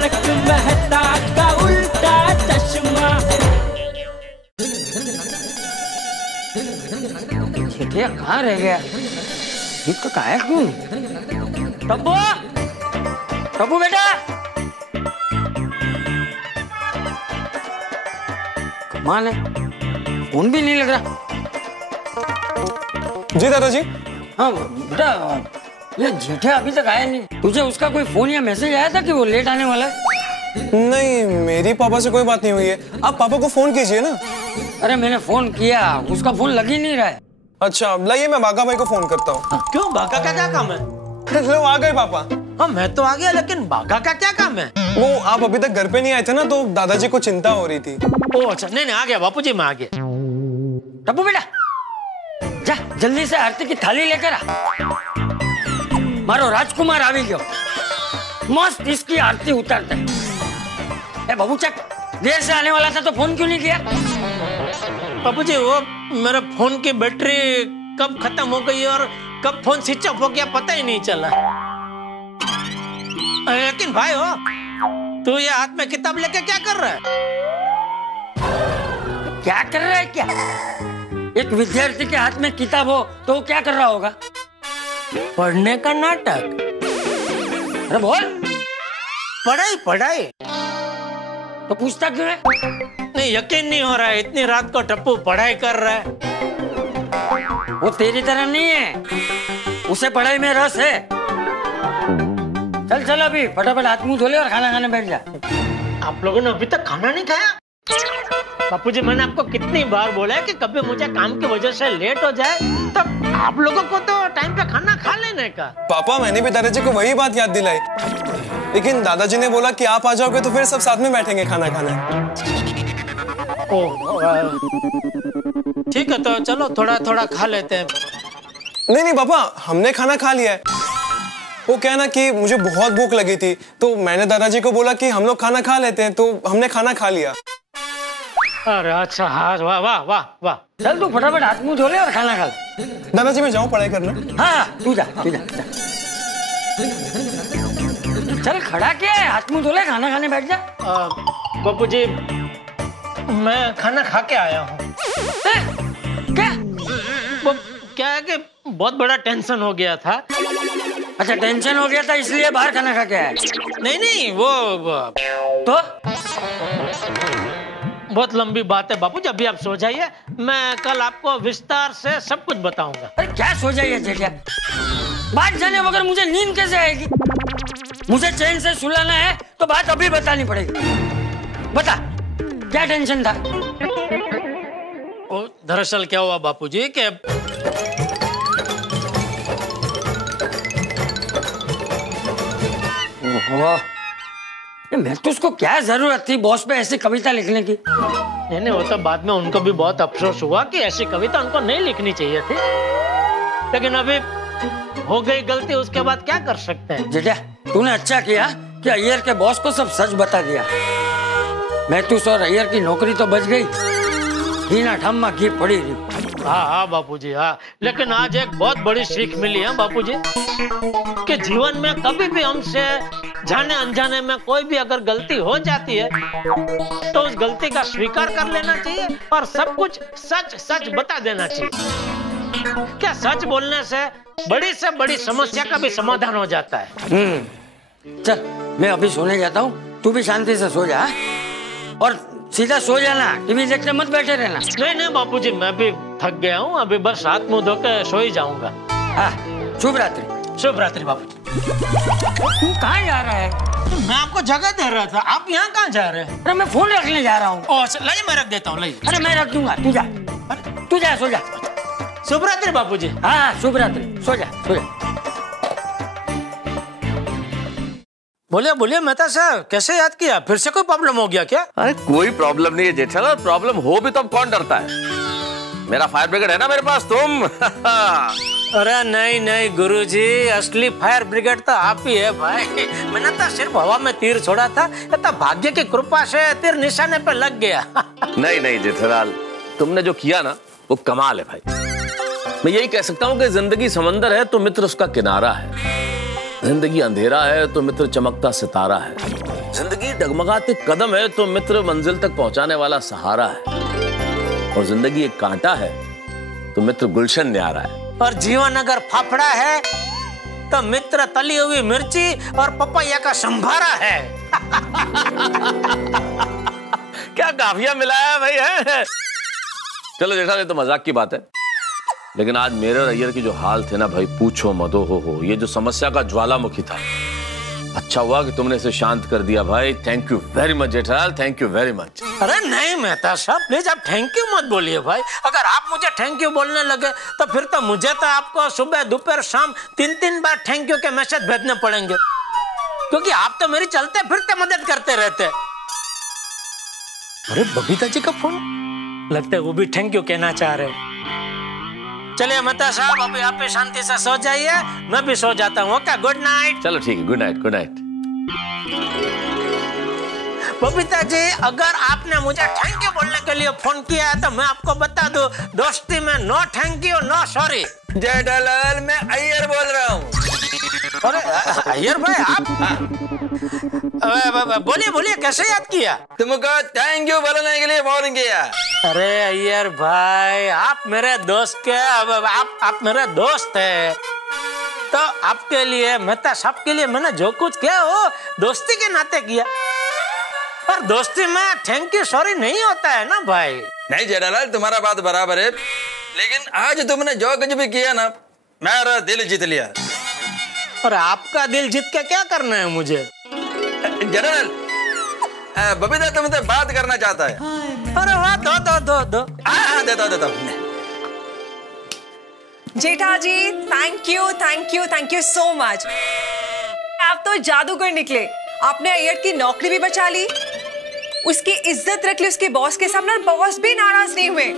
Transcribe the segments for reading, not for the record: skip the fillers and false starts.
तारक मेहता का उल्टा चश्मा। ये कहाँ रह गया? ये तो कहाँ है? क्यों? टप्पू, टप्पू बेटा, कमाल है, फोन भी नहीं लग रहा। जी दादाजी। हाँ बेटा, ये जेठा अभी तक आया नहीं। तुझे उसका कोई फोन या मैसेज आया था कि वो लेट आने वाला है? नहीं, मेरी पापा से कोई बात नहीं हुई है। आप पापा को फोन कीजिए ना। अरे मैंने फोन किया, उसका फोन लग ही नहीं रहा है। अच्छा, लाइए मैं बागा भाई को फोन करता हूँ। क्यों, बागा का क्या काम है? लो आ गए पापा। हाँ मैं तो आ गया, लेकिन बागा का क्या काम है? वो आप अभी तक घर पे नहीं आए थे ना, तो दादाजी को चिंता हो रही थी। ओह अच्छा, नहीं आ गया बापूजी, मैं आ गया। टप्पू बेटा, जा जल्दी से आरती की थाली लेकर आ। मारो राजकुमार आ गयो, मस्त इसकी आरती उतारते। ए बाबू चक, देर से आने वाला था तो फोन क्यों नहीं किया? बापूजी वो मेरे फोन की बैटरी कब खत्म हो गई और कब फोन स्विच ऑफ हो गया पता ही नहीं चला। लेकिन भाई हो, तू ये हाथ में किताब लेके क्या कर रहा है? क्या कर रहा है क्या? एक विद्यार्थी के हाथ में किताब हो तो वो क्या कर रहा होगा? पढ़ने का नाटक। अरे बोल। पढ़ाई पढ़ाई। तो पूछता क्यों है? नहीं, यकीन नहीं हो रहा है, इतनी रात को टप्पू पढ़ाई कर रहा है। वो तेरी तरह नहीं है, उसे पढ़ाई में रस है। चल चल अभी फटाफट हाथ मुंह धो ले और खाना खाने बैठ जा। आप लोगों ने अभी तक खाना नहीं खाया? बापूजी मैंने आपको कितनी बार बोला है कि कभी मुझे काम की वजह से लेट हो जाए तब आप लोगों को तो टाइम पे खाना खा लेने का। पापा मैंने भी दादाजी को वही बात याद दिलाई, लेकिन दादाजी ने बोला कि आप आ जाओगे तो फिर सब साथ में बैठेंगे खाना खाने। ठीक है तो चलो थोड़ा थोड़ा खा लेते हैं। नहीं पापा, हमने खाना खा लिया है। वो क्या ना कि मुझे बहुत भूख लगी थी, तो मैंने दादाजी को बोला कि हम लोग खाना खा लेते हैं, तो हमने खाना खा लिया। अरे अच्छा, हाँ वाह वाह वाह वाह। चल तू फटाफट हाथ मुंह धो ले और खाना खा ले। दादाजी मैं जाऊँ पढ़ाई करना? हाँ तू जा, तू जा। चल खड़ा क्या है, हाथ मुंह धो ले, खाना खाने बैठ जा। बापूजी मैं खाना खा के आया हूँ। क्या? वो क्या है कि बहुत बड़ा टेंशन हो गया था। अच्छा टेंशन हो गया था इसलिए बाहर खाना खा के आया? नहीं नहीं वो तो बहुत लंबी बात है बापूजी, अभी आप सो जाइए, मैं कल आपको विस्तार से सब कुछ बताऊंगा। अरे क्या सो जाइए जेठिया, बात जाने बगैर मुझे नींद कैसे आएगी? मुझे चैन से सुलाना है तो बात अभी बतानी पड़ेगी। बता क्या टेंशन था? दरअसल क्या हुआ बापूजी कि ओहो, मैं तो उसको क्या जरूरत थी बॉस पे ऐसी कविता लिखने की? नहीं वो तो बाद में उनको भी बहुत अफसोस हुआ कि ऐसी कविता उनको नहीं लिखनी चाहिए थी, लेकिन अभी हो गई गलती, उसके बाद क्या कर सकते हैं। जेठा तूने अच्छा किया कि अय्यर के बॉस को सब सच बता दिया। मैथुस और अय्यर की नौकरी तो बच गई, घी ना ठम्मा घी पड़ी रही। हाँ बापूजी हाँ, लेकिन आज एक बहुत बड़ी सीख मिली है बापूजी कि जीवन में कभी भी हमसे जाने अनजाने में कोई भी अगर गलती हो जाती है तो उस गलती का स्वीकार कर लेना चाहिए और सब कुछ सच सच बता देना चाहिए। क्या सच बोलने से बड़ी समस्या का भी समाधान हो जाता है। चल मैं अभी सोने जाता हूँ, तू भी शांति से सो जा और सीधा सो जाना, टीवी देखते मत बैठे रहना। नहीं बापूजी मैं भी थक गया हूँ, अभी बस हाथ मुंह धो के सो ही जाऊंगा। हाँ शुभ रात्रि। शुभ रात्रि बापूजी। तू कहाँ जा रहा है? मैं आपको जगह दे रहा था, आप यहाँ कहाँ जा रहे हैं? अरे मैं फोन रखने जा रहा हूँ। लाइए मैं रख देता हूँ, लाइए। अरे मैं रख दूंगा, तू जा, तू जा, सो जा। शुभ रात्रि बापूजी। हाँ शुभ रात्रि, सो जा सो जा। बोलिए मेहता सर, कैसे याद किया? फिर से कोई प्रॉब्लम हो गया क्या? अरे कोई प्रॉब्लम नहीं है जेठालाल, प्रॉब्लम हो भी तो अब कौन डरता है? मेरा फायर ब्रिगेड है ना मेरे पास, तुम। अरे नहीं गुरुजी, असली फायर ब्रिगेड तो आप ही है भाई। मैंने तो सिर्फ हवा में तीर छोड़ा था, तो भाग्य की कृपा से तीर निशाने पे लग गया। नहीं जेठालाल, तुमने जो किया ना वो कमाल है भाई। मैं यही कह सकता हूँ कि जिंदगी समंदर है तो मित्र उसका किनारा है। जिंदगी अंधेरा है तो मित्र चमकता सितारा है, जिंदगी डगमगाते कदम है तो मित्र मंजिल तक पहुंचाने वाला सहारा है, और जिंदगी एक कांटा है तो मित्र गुलशन न्यारा है। और जीवन अगर फाफड़ा है तो मित्र तली हुई मिर्ची और पपैया का संभारा है। क्या काफिया मिलाया भाई है। चलो जेठालाल, तो मजाक की बात है, लेकिन आज मेरे और अय्यर की जो हाल थे ना भाई, पूछो मत। हो ये जो समस्या का ज्वालामुखी था, अच्छा हुआ कि तुमने इसे शांत कर दिया भाई। Thank you very much Jethalal, thank you very much. अरे नहीं मेहता साहब, प्लीज आप थैंक यू मत बोलिए भाई। अगर आप मुझे थैंक यू बोलने लगे तो फिर तो मुझे तो आपको सुबह दोपहर शाम 3-3 बार थैंक यू के मैसेज भेजने पड़ेंगे, क्योंकि आप तो मेरी चलते फिरते मदद करते रहते। अरे बबीता जी का फोन, लगता है वो भी थैंक यू कहना चाह रहे। चलिए मेहता साहब, अभी आप भी शांति से सो जाइए, मैं भी सो जाता हूँ। Okay, good night. चलो ठीक है, good night good night. Babita ji, अगर आपने मुझे थैंक यू बोलने के लिए फोन किया है तो मैं आपको बता दूं, दोस्ती में no thank you no sorry. Jethalal, मैं अय्यर बोल रहा हूँ। अरे अय्यर भाई, आप बोलिए बोलिए, कैसे याद किया? तुमको थैंक यू बोलने के लिए फोन किया। अरे अय्यर भाई, आप मेरे दोस्त के आप मेरे दोस्त है, तो आपके लिए, मेहता साहब के लिए मैंने जो कुछ किया वो दोस्ती के नाते किया। पर दोस्ती में थैंक यू सॉरी नहीं होता है ना भाई। नहीं जेठालाल, तुम्हारा बात बराबर है, लेकिन आज तुमने जो कुछ भी किया ना, मेरा दिल जीत लिया। और आपका दिल जीत के क्या करना है मुझे? जेठालाल, बबीता तुमसे बात करना चाहता है। अरे वाह, दो। हाँ, देता। जेठा ji, thank you so much. आप तो जादूगर निकले। आपने अय्यर की नौकरी भी बचा ली, उसकी इज्जत रख ली उसके बॉस के सामने, और बॉस भी नाराज नहीं हुए।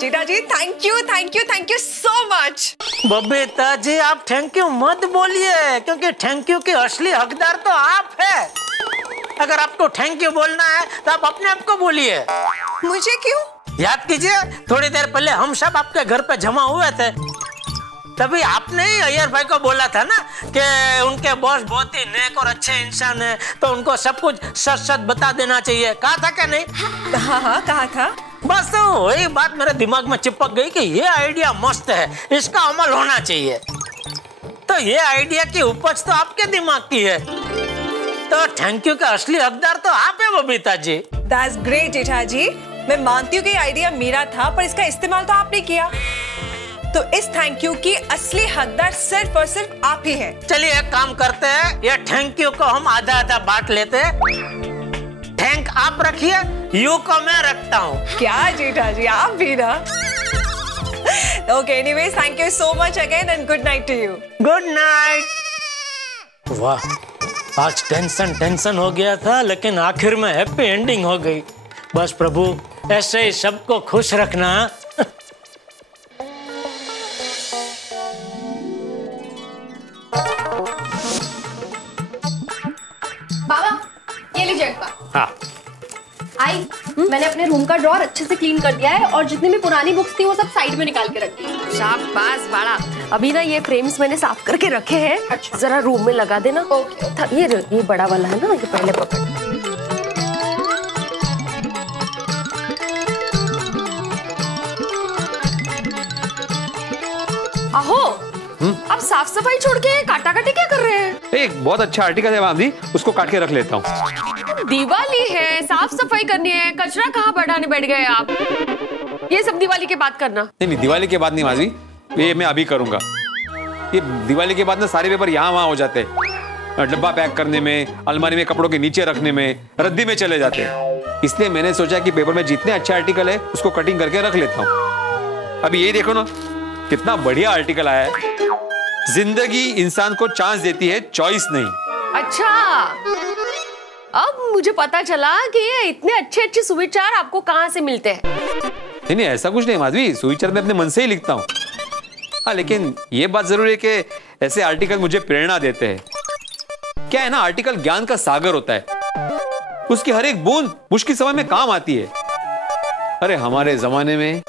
Jetha ji, thank you so much. Babita ji, आप थैंक यू मत बोलिए, क्योंकि थैंक यू के असली हकदार तो आप है। अगर आपको थैंक यू बोलना है तो आप अपने आप को बोलिए। मुझे क्यों? याद कीजिए, थोड़ी देर पहले हम सब आपके घर पे जमा हुए थे, तभी आपने ही अय्यर भाई को बोला था ना कि उनके बॉस बहुत ही नेक और अच्छे इंसान है, तो उनको सब कुछ सच बता देना चाहिए। कहा था क्या नहीं? हाँ, कहा था। बस तो वही बात मेरे दिमाग में चिपक गई कि ये आइडिया मस्त है, इसका अमल होना चाहिए। तो ये आइडिया की उपज तो आपके दिमाग की है, तो थैंक यू का असली हकदार तो आप है बबीता जी। That's great जेठा जी। मैं मानती हूँ कि आइडिया मेरा था, पर इसका इस्तेमाल तो आपने किया, तो इस थैंक यू की असली हकदार सिर्फ और सिर्फ आप ही हैं। चलिए एक काम करते हैं, ये थैंक यू को हम आधा आधा बांट लेते हैं। थैंक आप रखिए, यू को मैं रखता हूँ। क्या जेठा जी, आप भी ना। Okay, anyways, thank you so much again and good night to you. Good night. वाह, आज टेंशन हो गया था, लेकिन आखिर में हैप्पी एंडिंग हो गई। बस प्रभु ऐसे ही सबको खुश रखना। बाबा, ये लीजिए एक बार। हाँ। आई, मैंने अपने रूम का ड्रॉर अच्छे से क्लीन कर दिया है, और जितनी भी पुरानी बुक्स थी वो सब साइड में निकाल के रख दी। शाबाश बाड़ा। अभी ना ये फ्रेम्स मैंने साफ करके रखे हैं। अच्छा। जरा रूम में लगा देना। ओके। ये बड़ा वाला है ना, ये पहले पकड़। आहो, आप साफ सफाई छोड़ के काटा काटी क्या कर रहे हैं? एक बहुत अच्छा आर्टिकल है माम जी, उसको काट के रख लेता हूँ। दिवाली है, साफ सफाई करनी है, कचरा कहाँ बढ़ाने बैठ गए आप? ये सब दिवाली के बाद करना। नहीं, दिवाली के बाद नहीं माजी, ये मैं अभी करूंगा। ये दिवाली के बाद ना सारे पेपर यहाँ वहाँ हो जाते हैं, डब्बा पैक करने में, अलमारी में कपड़ों के नीचे रखने में, रद्दी में चले जाते हैं। इसलिए मैंने सोचा कि पेपर में जितने अच्छे आर्टिकल है उसको कटिंग करके रख लेता हूँ। अभी ये देखो ना, कितना बढ़िया आर्टिकल आया है। जिंदगी इंसान को चांस देती है, चॉइस नहीं। अच्छा, अब मुझे पता चला कि ये इतने अच्छे अच्छे सुविचार आपको कहाँ से मिलते हैं। नहीं, ऐसा कुछ नहीं माधवी, सुविचार मैं अपने मन से ही लिखता हूँ। हाँ, लेकिन ये बात जरूर है कि ऐसे आर्टिकल मुझे प्रेरणा देते हैं। क्या है ना, आर्टिकल ज्ञान का सागर होता है, उसकी हर एक बूंद मुश्किल समय में काम आती है। अरे हमारे जमाने में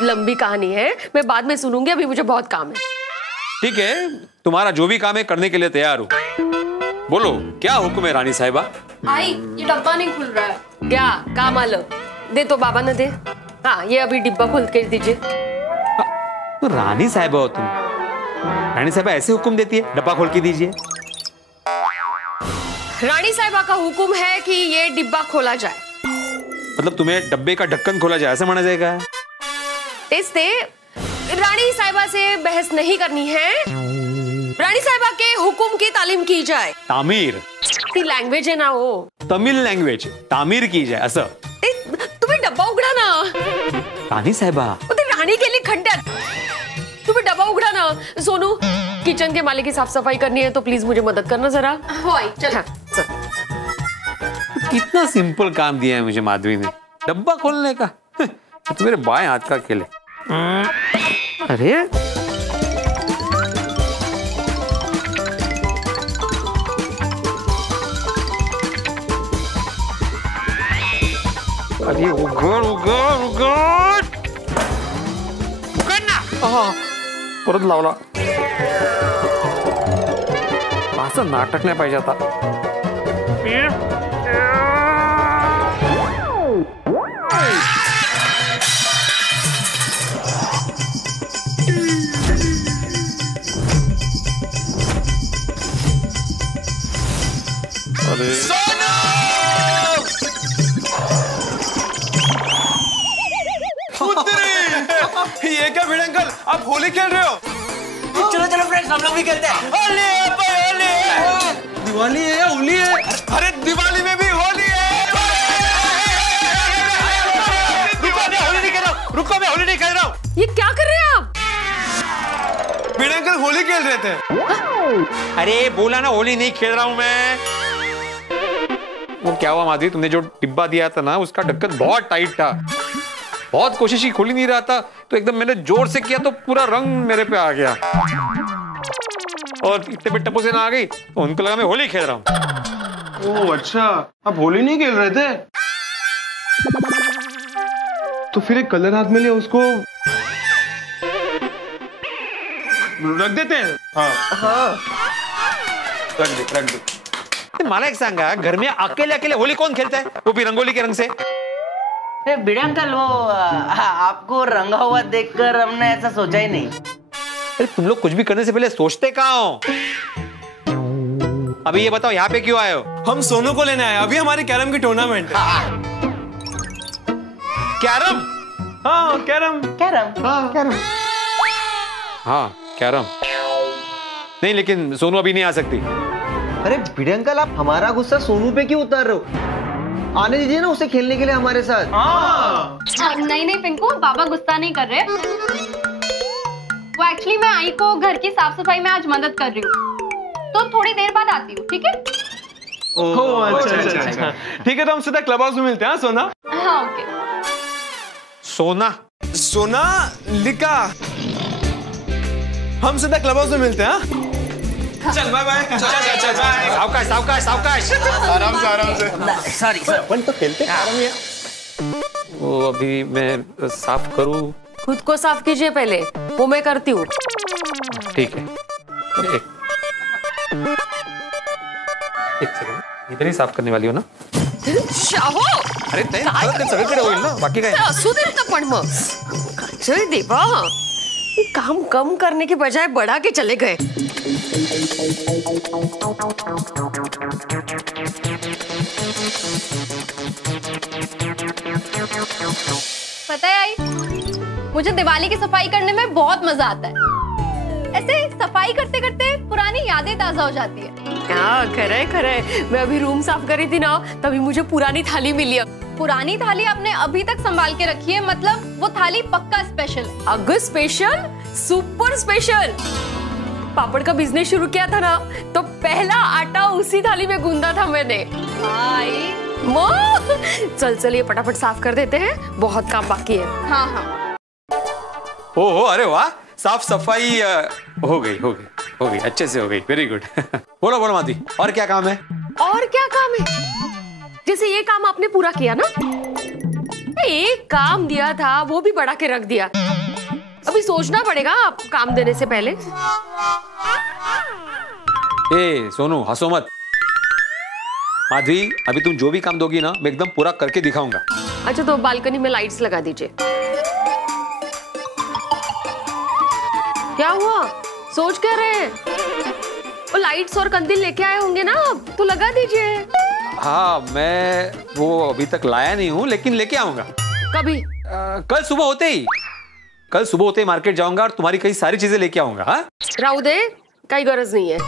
लंबी कहानी है, मैं बाद में सुनूंगी, अभी मुझे बहुत काम है। ठीक है, तुम्हारा जो भी काम है करने के लिए तैयार हूँ। बोलो क्या हुक्म है रानी साहिबा? आई, ये डब्बा नहीं खुल रहा है। क्या काम आलो? दे तो बाबा ने दे। हाँ, ये अभी डिब्बा खोल के दीजिए। तो रानी साहिबा हो तुम? रानी साहिबा ऐसे हुक्म देती है, डब्बा खोल के दीजिए। रानी साहिबा का हुक्म है कि ये डिब्बा खोला जाए। मतलब तुम्हें डब्बे का ढक्कन खोला जाए ऐसा माना जाएगा? तेस्ते, रानी साहिबा से बहस नहीं करनी है। रानी साहिबा के हुक्म की तालीम की जाए। तामीर ती लँग्वेज आहे ना हो, तमिल लँग्वेज तामीर की जाए असं। तुम्ही डब्बा उघडा ना। रानी साहिबा, ते राणी गेली खड्ड्यात, तुम्ही डब्बा उघडा ना। सोनू, किचन के माले की साफ सफाई करनी है तो प्लीज मुझे मदद करना जरा। हो आई, चल। हाँ, चल। कितना सिंपल काम दिया है मुझे माधवी ने, डब्बा खोलने का। तो मेरे बाएं हाथ का खेल है। अरे अरे उघड उघड उघड उघड ना। परत लावला। असं नाटक नाही पाहिजे आता। ये क्या भिड़ अंकल, आप होली खेल रहे हो? चलो चलो फ्रेंड्स, हम लोग भी खेलते हैं। होली है भाई, होली है। दिवाली है या होली है? अरे दिवाली में भी होली है। रुको, मैं होली नहीं खेल रहा हूँ। रुको, मैं होली नहीं खेल रहा हूँ। ये क्या कर रहे हैं आप? भिड़ अंकल होली खेल रहे थे। अरे बोला ना होली नहीं खेल रहा हूँ मैं। वो क्या हुआ माधवी, तुमने जो डिब्बा दिया था ना उसका ढक्कन बहुत टाइट था, बहुत कोशिश की, खोल ही नहीं रहा था, तो एकदम मैंने जोर से किया तो पूरा रंग मेरे पे आ गया और इतने पे टप्पू से ना आ गई तो उनको लगा मैं होली खेल रहा हूँ। ओह अच्छा, आप होली नहीं खेल रहे थे? तो फिर एक कलर हाथ में लिया, उसको रख देते हैं। हाँ रख दे। मला एक सांगा, घर में अकेले अकेले होली कौन खेलता है, वो भी रंगोली के रंग से? भिड़े अंकल, वो आपको रंगा हुआ देखकर हमने ऐसा सोचा ही नहीं। अरे तुम लोग कुछ भी करने से पहले सोचते कहाँ हो? अभी ये बताओ यहाँ पे क्यों आए हो? हम सोनू को लेने आए, अभी हमारी कैरम की टूर्नामेंट है। कैरम? हाँ कैरम। हाँ कैरम। नहीं लेकिन सोनू अभी नहीं आ सकती। अरे भिड़े अंकल, आप हमारा गुस्सा सोनू पे क्यों उतार रहे हो? आने दीजिए ना उसे खेलने के लिए हमारे साथ। नहीं पिंकू, बाबा गुस्सा नहीं कर रहे। वो एक्चुअली मैं आई को घर की साफ सफाई में आज मदद कर रही हूँ, तो थोड़ी देर बाद आती हूँ, ठीक है? अच्छा। ठीक है, तो हम सीधा क्लब हाउस में मिलते हैं। सोना? हाँ ओके। सोना लिका, हम सीधा क्लब हाउस में मिलते हैं। चल बाय बाय। चल सावकाश। आराम से। सॉरी सर, अपन तो खेलते हैं। वो अभी मैं साफ करूं? खुद को साफ कीजिए पहले, वो मैं करती हूँ। ठीक है, एक सेकंड, इधर ही साफ करने वाली हो ना? शाहो, अरे ते सगळीकडे होईल ना, बाकी काय? असू दे ना, पण मग चल देवा, काम कम करने के बजाय बढ़ा के चले गए। पता है आई, मुझे दिवाली की सफाई करने में बहुत मजा आता है। ऐसे सफाई करते करते पुरानी यादें ताजा हो जाती है। हाँ खरे, मैं अभी रूम साफ करी थी ना, तभी मुझे पुरानी थाली मिली। पुरानी थाली आपने अभी तक संभाल के रखी है, मतलब वो थाली पक्का स्पेशल है। अगर स्पेशल, सुपर स्पेशल। पापड़ का बिजनेस शुरू किया था ना, तो पहला आटा उसी थाली में गूंदा था मैंने। चल ये फटाफट साफ कर देते हैं, बहुत काम बाकी है। हाँ। ओहो, अरे वाह, साफ सफाई हो गई, अच्छे से हो गई, वेरी गुड। बोलो माधवी, और क्या काम है? और क्या काम है? जैसे ये काम आपने पूरा किया ना, एक काम दिया था वो भी बढ़ा के रख दिया। अभी सोचना पड़ेगा आपको काम देने से पहले। ए सोनू, हंसो मत। माधवी, अभी तुम जो भी काम दोगी ना, मैं एकदम पूरा करके दिखाऊंगा। अच्छा, तो बालकनी में लाइट्स लगा दीजिए। क्या हुआ, सोच क्या रहे हैं? वो लाइट्स और कंदील लेके आए होंगे ना आप, तो लगा दीजिए। हाँ, मैं वो अभी तक लाया नहीं हूँ, लेकिन लेके आऊंगा। कभी? कल सुबह होते ही मार्केट जाऊंगा और तुम्हारी कई सारी चीजें लेके आऊंगा। हाँ, राहु दे, कोई गरज नहीं है,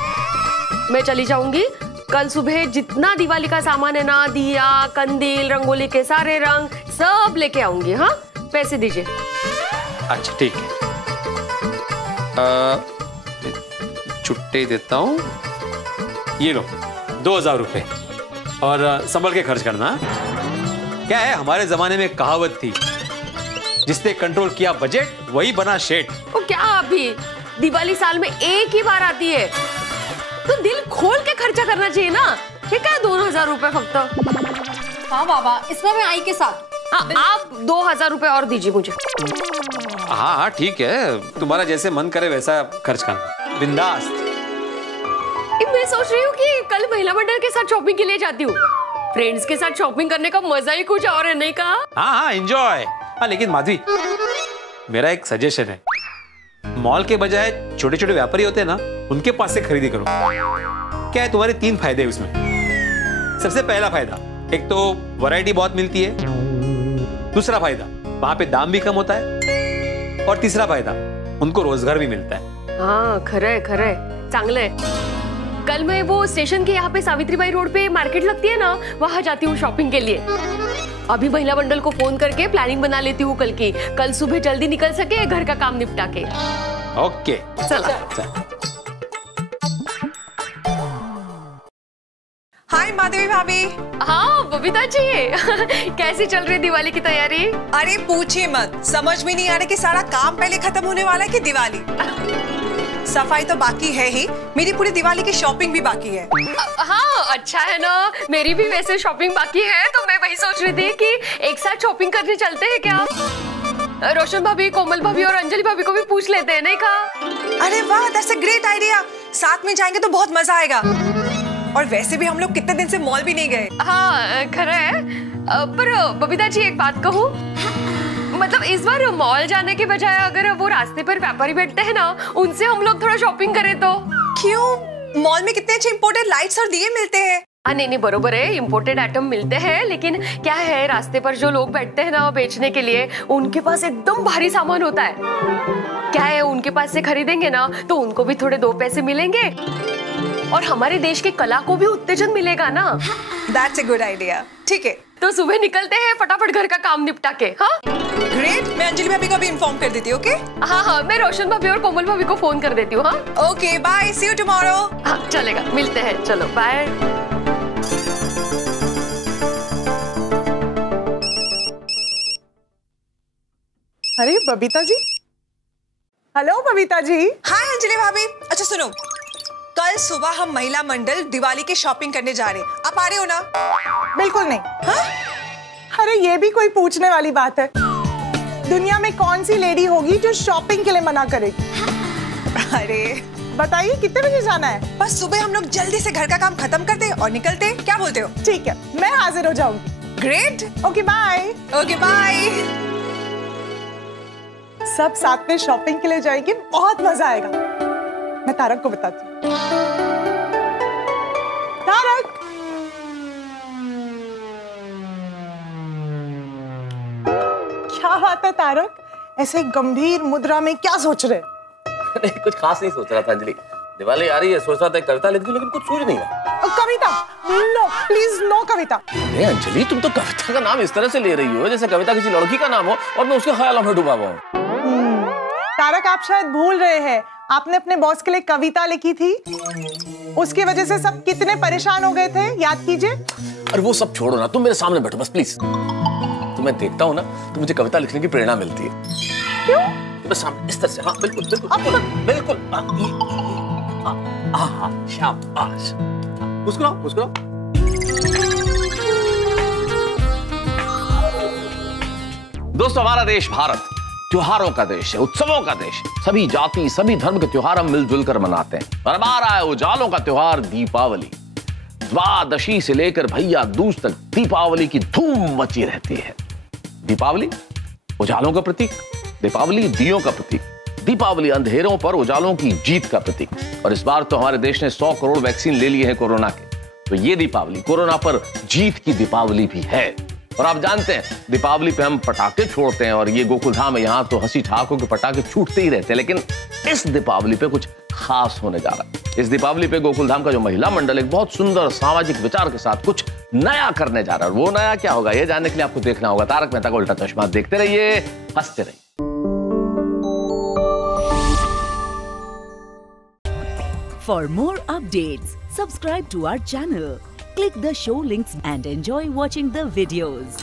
मैं चली जाऊंगी। कल सुबह जितना दिवाली का सामान है ना, दिया, कंदील, रंगोली के सारे रंग सब लेके आऊंगी। हाँ, पैसे दीजिए। अच्छा ठीक है, छुट्टी देता हूँ, ये लो 2000 रुपए, और संभल के खर्च करना। क्या है, हमारे जमाने में कहावत थी, जिसने कंट्रोल किया बजट वही बना शेठ। वो क्या, अभी दिवाली साल में एक ही बार आती है, तो दिल खोल के खर्चा करना चाहिए ना। ये क्या 2000 रुपए फक्त? हाँ बाबा, इसमें मैं आई के साथ। हाँ, आप 2000 रुपए और दीजिए मुझे। हाँ हाँ ठीक है, तुम्हारा जैसे मन करे वैसा खर्च करना, बिंदास। मैं सोच रही हूँ कि कल महिला मंडल के साथ शॉपिंग के लिए जाती हूँ। फ्रेंड्स के साथ शॉपिंग करने का मजा ही कुछ और है, नहीं कहा? हाँ, एंजॉय। हाँ, लेकिन माधवी, मेरा एक सजेशन है, मॉल के बजाय छोटे छोटे व्यापारी होते हैं ना, उनके पास से खरीदी करो। क्या है, तुम्हारे 3 फायदे हैं उसमें। सबसे पहला फायदा, एक तो वैरायटी बहुत मिलती है, दूसरा फायदा वहां पे दाम भी कम होता है, और तीसरा फायदा उनको रोजगार भी मिलता है। हाँ, खरे चांगले है। कल मैं वो स्टेशन के यहाँ पे सावित्रीबाई रोड पे मार्केट लगती है ना, वहां जाती हूँ शॉपिंग के लिए। अभी महिला मंडल को फोन करके प्लानिंग बना लेती हूँ कल सुबह जल्दी निकल सके घर का काम निपटा के। ओके, चला। हाय माधवी भाभी। हाँ बबीता जी, कैसी चल रही दिवाली की तैयारी? अरे पूछिए मत, समझ में नहीं आ रहा कि सारा काम पहले खत्म होने वाला है कि दिवाली। सफाई तो बाकी है ही, मेरी पूरी दिवाली की शॉपिंग भी बाकी है। हाँ अच्छा है ना, मेरी भी वैसे शॉपिंग बाकी है, तो मैं वही सोच रही थी कि एक साथ शॉपिंग करने चलते हैं क्या? रोशन भाभी, कोमल भाभी और अंजलि भाभी को भी पूछ लेते हैं, नहीं कहा? अरे वाह, दैट्स अ ग्रेट आइडिया। साथ में जाएंगे तो बहुत मजा आएगा। और वैसे भी हम लोग कितने दिन से मॉल भी नहीं गए। हाँ खरा है, पर बबीता जी एक बात कहूँ, मतलब इस बार मॉल जाने के बजाय अगर वो रास्ते पर व्यापारी बैठते हैं ना, उनसे हम लोग थोड़ा शॉपिंग करें तो। क्यों? मॉल में कितने अच्छे इंपोर्टेड लाइट्स और दिए मिलते हैं। नहीं बरोबर है, इंपोर्टेड आइटम मिलते हैं, लेकिन क्या है, रास्ते पर जो लोग बैठते हैं ना बेचने के लिए, उनके पास एकदम भारी सामान होता है। क्या है, उनके पास से खरीदेंगे ना तो उनको भी थोड़े 2 पैसे मिलेंगे, और हमारे देश की कला को भी उत्तेजन मिलेगा ना। That's a good idea। ठीक है, तो सुबह निकलते हैं फटाफट घर का काम निपटा के। हाँ ग्रेट, मैं अंजलि भाभी को भी इन्फॉर्म कर देती हूँ। ओके? हाँ, मैं रोशन भाभी और कोमल भाभी को फोन कर देती हूँ। हाँ okay, bye, see you tomorrow. हाँ चलेगा, मिलते हैं, चलो बाय। अरे बबीता जी। हेलो बबीता जी। हाय अंजलि भाभी। अच्छा सुनो, कल सुबह हम महिला मंडल दिवाली की शॉपिंग करने जा रहे हैं, आप आ रहे हो ना? बिल्कुल नहीं। हाँ? अरे ये भी कोई पूछने वाली बात है? दुनिया में कौन सी लेडी होगी जो शॉपिंग के लिए मना करेगी? अरे बताइए कितने बजे जाना है? बस सुबह हम लोग जल्दी से घर का काम खत्म करते और निकलते, क्या बोलते हो? ठीक है, मैं हाजिर हो जाऊंगी। Great, okay bye. Okay bye. सब साथ में शॉपिंग के लिए जाएंगे, बहुत मजा आएगा। मैं तारक को बताती हूँ। तारक, क्या बात है तारक, ऐसे गंभीर मुद्रा में क्या सोच रहे? नहीं, कुछ खास नहीं सोच रहा था अंजलि, दिवाली आ रही है, सोच रहा था कविता लिख दूं, लेकिन कुछ सूझ नहीं रहा। कविता? नो प्लीज, नो कविता। अरे अंजलि, तुम तो कविता का नाम इस तरह से ले रही हो जैसे कविता किसी लड़की का नाम हो और मैं उसके ख्यालों में डूबा हुआ हूँ। तारक, आप शायद भूल रहे हैं, आपने अपने बॉस के लिए कविता लिखी थी, उसकी वजह से सब कितने परेशान हो गए थे, याद कीजिए। अरे वो सब छोड़ो ना, तुम मेरे सामने बैठो बस प्लीज। तुम्हें देखता हूँ ना तो मुझे कविता लिखने की प्रेरणा मिलती है। क्यों? बस सामने इस तरह से। हाँ बिल्कुल बिल्कुल बिल्कुल। शाबाश, मुस्कुराओ मुस्कुराओ। दोस्तों, हमारा देश भारत त्योहारों का देश है, उत्सवों का देश है। सभी जाति सभी धर्म के त्योहार हम मिलजुल कर मनाते हैं। और अब आ रहा है उजालों का त्योहार दीपावली। द्वादशी से लेकर भैया दूज तक दीपावली की धूम मची रहती है। दीपावली उजालों का प्रतीक, दीपावली दियों का प्रतीक, दीपावली अंधेरों पर उजालों की जीत का प्रतीक। और इस बार तो हमारे देश ने 100 करोड़ वैक्सीन ले लिए हैं कोरोना के, तो ये दीपावली कोरोना पर जीत की दीपावली भी है। और आप जानते हैं दीपावली पे हम पटाखे छोड़ते हैं, और ये गोकुलधाम है, यहाँ तो हंसी ठाकों के पटाखे छूटते ही रहते हैं। लेकिन इस दीपावली पे कुछ खास होने जा रहा है। इस दीपावली पे गोकुलधाम का जो महिला मंडल एक बहुत सुंदर सामाजिक विचार के साथ कुछ नया करने जा रहा है। और वो नया क्या होगा ये जानने के लिए आपको देखना होगा तारक मेहता का उल्टा चश्मा। देखते रहिए, हंसते रहिए। For more updates, subscribe to our channel, click the show links and enjoy watching the videos.